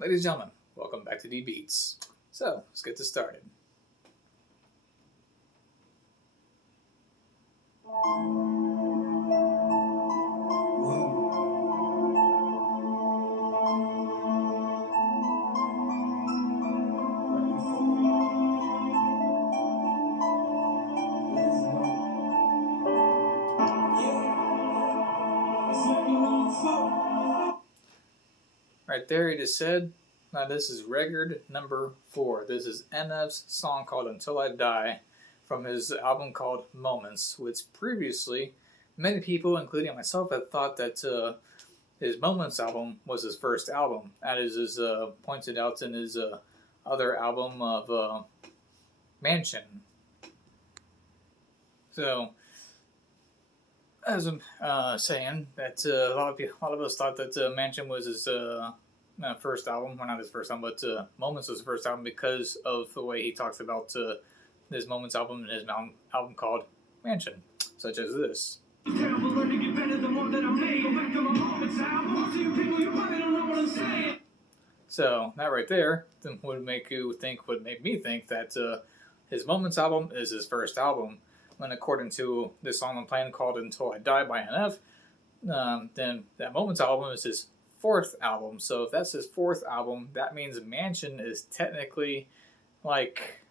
Ladies and gentlemen, welcome back to D-Beatz. So, let's get this started. Right there, he just said, now this is record number 4. This is NF's song called Until I Die from his album called Moments, which previously many people, including myself, have thought that his Moments album was his first album. That is, as pointed out in his other album of Mansion. So, as I'm saying, that a lot of us thought that Mansion was his first album. Well, not his first album, but Moments was his first album because of the way he talks about his Moments album and his album called Mansion, such as this. So that right there would make me think that his Moments album is his first album. When according to this song I'm playing called Until I Die by NF, then that Moments album is his 4th album. So if that's his 4th album, that means Mansion is technically like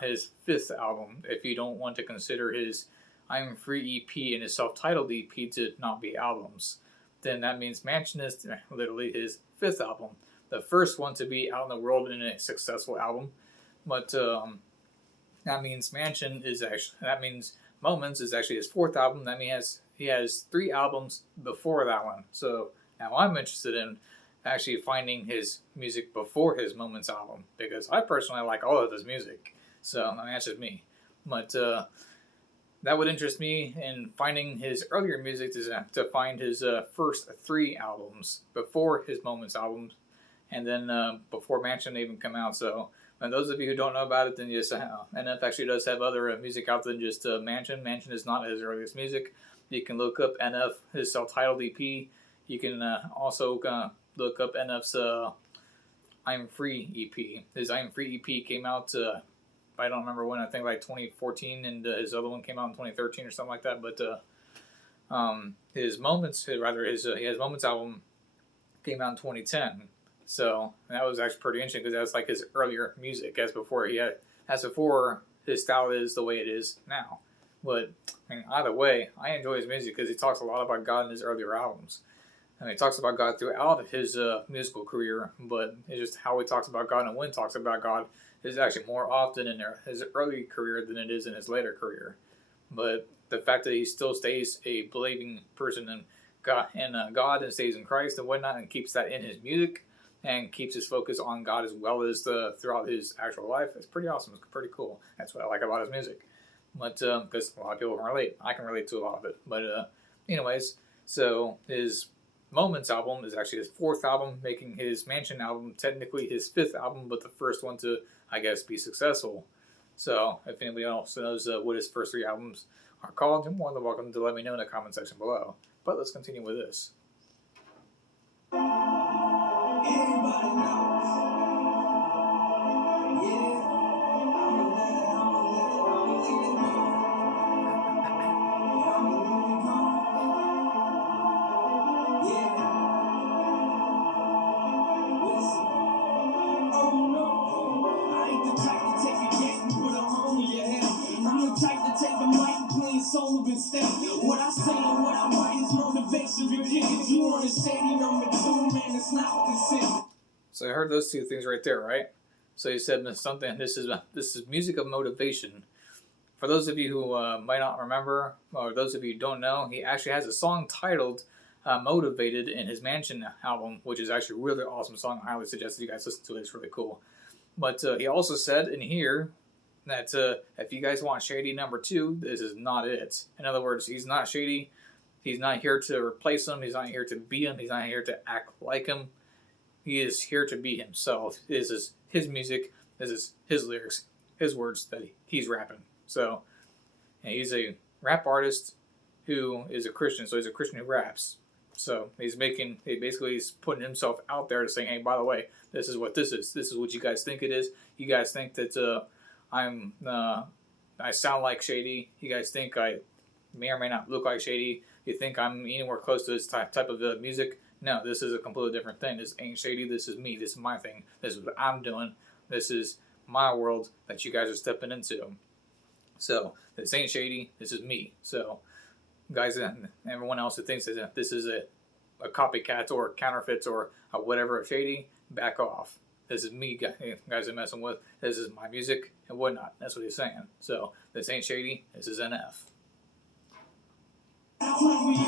his 5th album, if you don't want to consider his I'm Free EP and his self-titled EP to not be albums. Then that means Mansion is literally his 5th album. The first one to be out in the world in a successful album. But that means Moments is actually his 4th album. That means he has 3 albums before that one. So now I'm interested in actually finding his music before his Moments album, because I personally like all of his music. So that's just me. But that would interest me in finding his earlier music to find his first 3 albums before his Moments albums, and then before Mansion even come out. So, and those of you who don't know about it, then yes, NF actually does have other music out than just Mansion. Mansion is not his earliest music. You can look up NF, his self-titled EP. You can also look up NF's I'm Free EP. His I'm Free EP came out, I don't remember when, I think like 2014, and his other one came out in 2013 or something like that. But his Moments album came out in 2010. So that was actually pretty interesting because that's like his earlier music, as before his style is the way it is now. But I mean, either way, I enjoy his music because he talks a lot about God in his earlier albums. And he talks about God throughout his musical career, but it's just how he talks about God and when he talks about God is actually more often in his early career than it is in his later career. But the fact that he still stays a believing person in God and stays in Christ and whatnot, and keeps that in his music and keeps his focus on God as well as throughout his actual life, it's pretty awesome. It's pretty cool. That's what I like about his music. But because a lot of people can relate, I can relate to a lot of it. But anyways, so his Moments album is actually his 4th album, making his Mansion album technically his 5th album, but the first one to, I guess, be successful. So if anybody else knows what his first 3 albums are called, you're more than welcome to let me know in the comment section below. But let's continue with this. Everybody knows. What I say and what I write is motivation. If you want to say number 2, man, it's not consistent. So I heard those 2 things right there, right? So he said something. This is music of motivation. For those of you who might not remember, or those of you who don't know, he actually has a song titled "Motivated" in his Mansion album, which is actually a really awesome song. I highly suggest that you guys listen to it. It's really cool. But he also said in here that if you guys want Shady number 2, this is not it. In other words, he's not shady. He's not here to replace him. He's not here to be him. He's not here to act like him. He is here to be himself. This is his music. This is his lyrics, his words that he's rapping. So he's a rap artist who is a Christian. So he's a Christian who raps. So he's putting himself out there to saying, hey, by the way, this is what this is. This is what you guys think it is. You guys think that I sound like Shady. You guys think I may or may not look like Shady. You think I'm anywhere close to this type of music. No, this is a completely different thing. This ain't Shady. This is me. This is my thing. This is what I'm doing. This is my world that you guys are stepping into. So this ain't Shady. This is me. So guys and everyone else who thinks that this is a copycat or counterfeit or whatever of Shady, back off. This is me, guys I'm messing with. This is my music and whatnot. That's what he's saying. So this ain't Shady. This is NF. We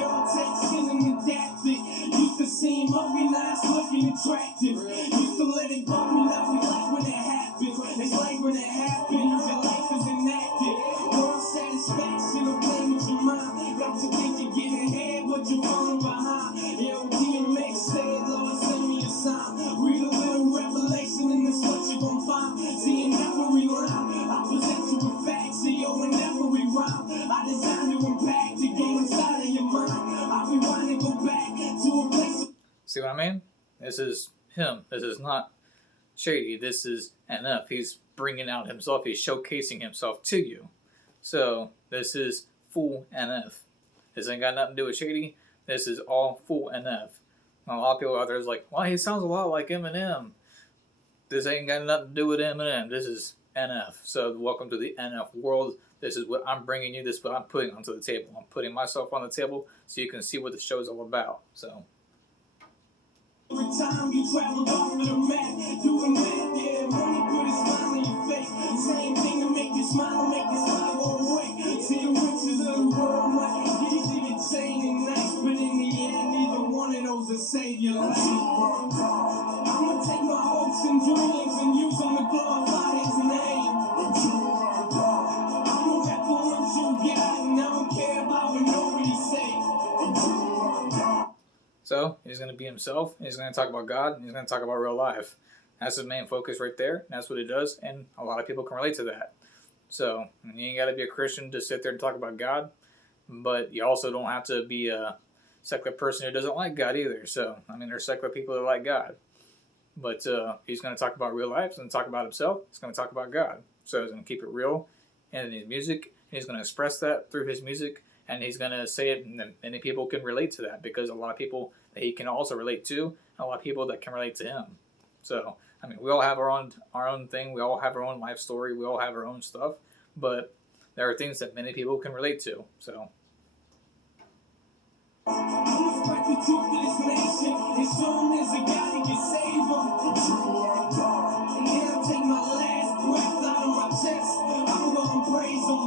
all take sin and adapt it. Used to seem ugly, now it's looking attractive. Used to let it bug me, now we like when it happens. It's like when it happens, your life is enacted. World satisfaction of playing with your mind. Got to think you're getting ahead, but you're falling behind. Yo, DMX said, Lord, send me a sign. Read a little revelation and that's what you're gonna find. See, in every line, I present you with facts. See, yo, in every rhyme, I design to impact the game inside of your mind. I rewind and go back to a place. See what I mean? This is him. This is not Shady. This is NF. He's bringing out himself. He's showcasing himself to you. So this is full NF. This ain't got nothing to do with Shady. This is all full NF. A lot of people out there is like, well, he sounds a lot like Eminem. This ain't got nothing to do with Eminem. This is NF. So welcome to the NF world. This is what I'm bringing you. This is what I'm putting onto the table. I'm putting myself on the table so you can see what the show is all about. So. Every time you travel off of the map, doing that, yeah, money put a smile on your face. Same thing to make you smile go away. See the riches of the world might be easy to chain and nice, but in the end, neither one of those will save your life. I'ma take my hopes and dreams and use them to glorify his name. I'ma rap for what you got, and I don't care about what nobody say. So he's going to be himself. He's going to talk about God. And he's going to talk about real life. That's his main focus right there. That's what he does, and a lot of people can relate to that. So you ain't got to be a Christian to sit there and talk about God, but you also don't have to be a secular person who doesn't like God either. So I mean, there's secular people that like God, but he's going to talk about real life. He's going to talk about himself. He's going to talk about God. So he's going to keep it real in his music. He's going to express that through his music. And he's going to say it, and many people can relate to that because a lot of people that he can also relate to, and a lot of people that can relate to him. So, I mean, we all have our own thing. We all have our own life story. We all have our own stuff. But there are things that many people can relate to. So. I'm fight the truth for this nation. As soon as a God can save them. And then I'll take my last breath out of my chest. I'm gonna praise them.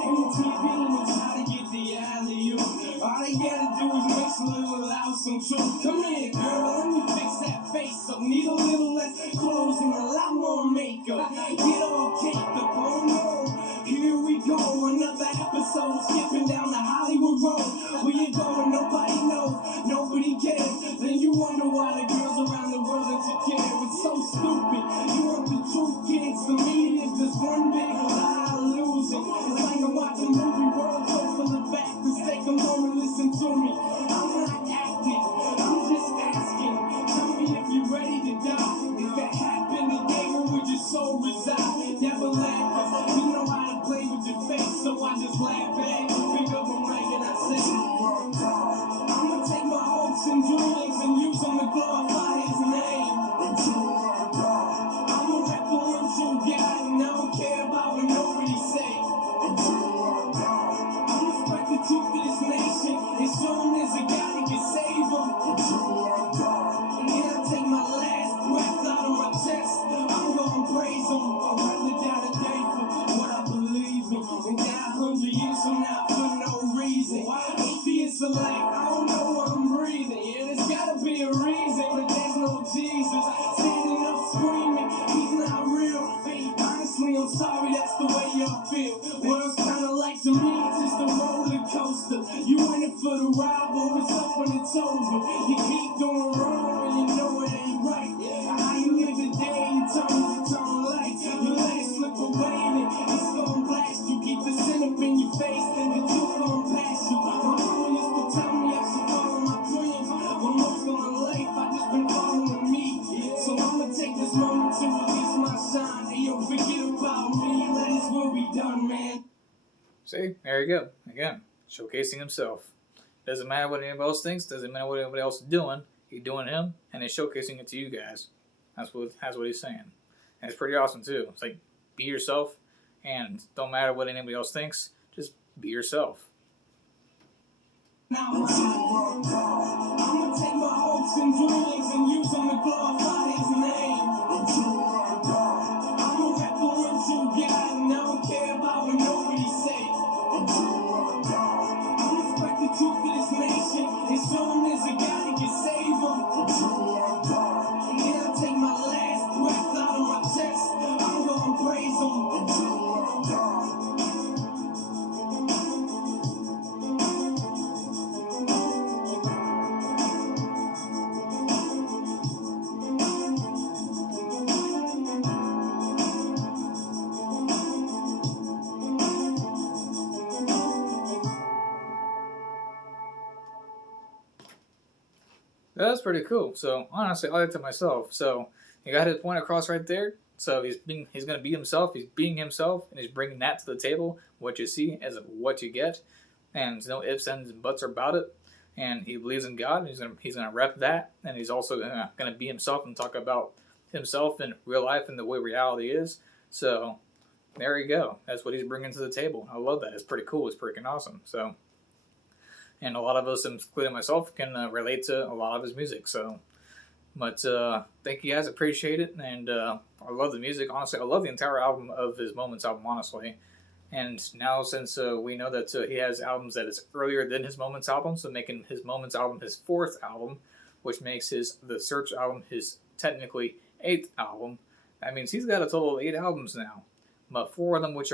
MTV knows how to get the alley-oop. All they gotta do is mix a little loud some truth. Come here, girl, let me fix that face up. Need a little less clothes and a lot more makeup. Get all caked up, oh no. Here we go, another episode skipping down the Hollywood Road. Where you going, nobody knows, nobody cares. Then you wonder why the girls around the world that you care. It's so stupid. You want the truth, kids, the media's just one big lie losing. It's like I'm watching movie world so full of factors. Take a moment, listen to me. I'm not acting, I'm just asking. Tell me if you're ready to die. If that happened today, where would your soul reside? Never laugh, cause you know how to play with your face. So I just laugh back and pick up a mic and I say, I'ma take my hopes and dreams and use them to glorify his name. I'ma rap for what you got, and I don't care about what nobody say. I'ma spread the truth for this nation. As soon as a God can save them. And then I take my last breath out of my chest. I'm gonna praise him. I'd rather die today for what I believe in. And die 100 years from now for no reason. Atheists are like, I don't know why I'm breathing. Yeah, there's gotta be a reason, but there's no Jesus. Standing up screaming, he's not real. Honestly, I'm sorry, that's the way y'all feel. World's kinda like to me, it's just a roller coaster. You in it for the ride, but what's up when it's over? You keep doing wrong when you know it ain't right. How you live the day, you turn lights. You let it slip away, and it's gonna blast you. Keep the sin up in your face, then the truth gonna pass you. My mama used to tell me I should follow my dreams. See, there you go. Again, showcasing himself. Doesn't matter what anybody else thinks. Doesn't matter what anybody else is doing. He's doing him, and he's showcasing it to you guys. That's what he's saying, and it's pretty awesome too. It's like, be yourself, and don't matter what anybody else thinks. Just be yourself. Now I'ma take my hopes and dreams and use them to glorify His name. I'ma rap the one true God, and I don't care about what nobody say. I respect the truth of this nation, and show them there's a God that can save them. And then I take my last breath out of my chest. I'm gonna praise Him. That's pretty cool. So honestly, I like it myself. So you got his point across right there. So he's gonna be himself. He's being himself, and he's bringing that to the table. What you see is what you get, and there's no ifs, ands, and buts about it. And he believes in God. And he's gonna rep that, and he's also gonna be himself and talk about himself in real life and the way reality is. So there you go. That's what he's bringing to the table. I love that. It's pretty cool. It's freaking awesome. So. And a lot of us, including myself, can relate to a lot of his music. So, but thank you guys, appreciate it, and I love the music. Honestly, I love the entire album of his Moments album. Honestly, and now since we know that he has albums that is earlier than his Moments album, so making his Moments album his 4th album, which makes the Search album his technically 8th album. That means he's got a total of 8 albums now, but 4 of them which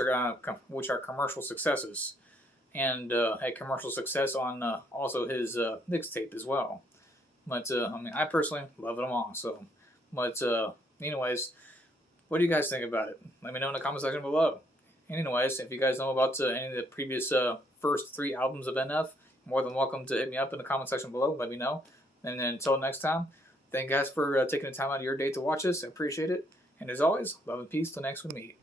are commercial successes. And had commercial success on also his mixtape as well. But I mean, I personally love them all. So, but anyways, what do you guys think about it? Let me know in the comment section below. And anyways, if you guys know about any of the previous first 3 albums of NF, more than welcome to hit me up in the comment section below. Let me know. And then until next time, thank you guys for taking the time out of your day to watch this. I appreciate it. And as always, love and peace till next we meet.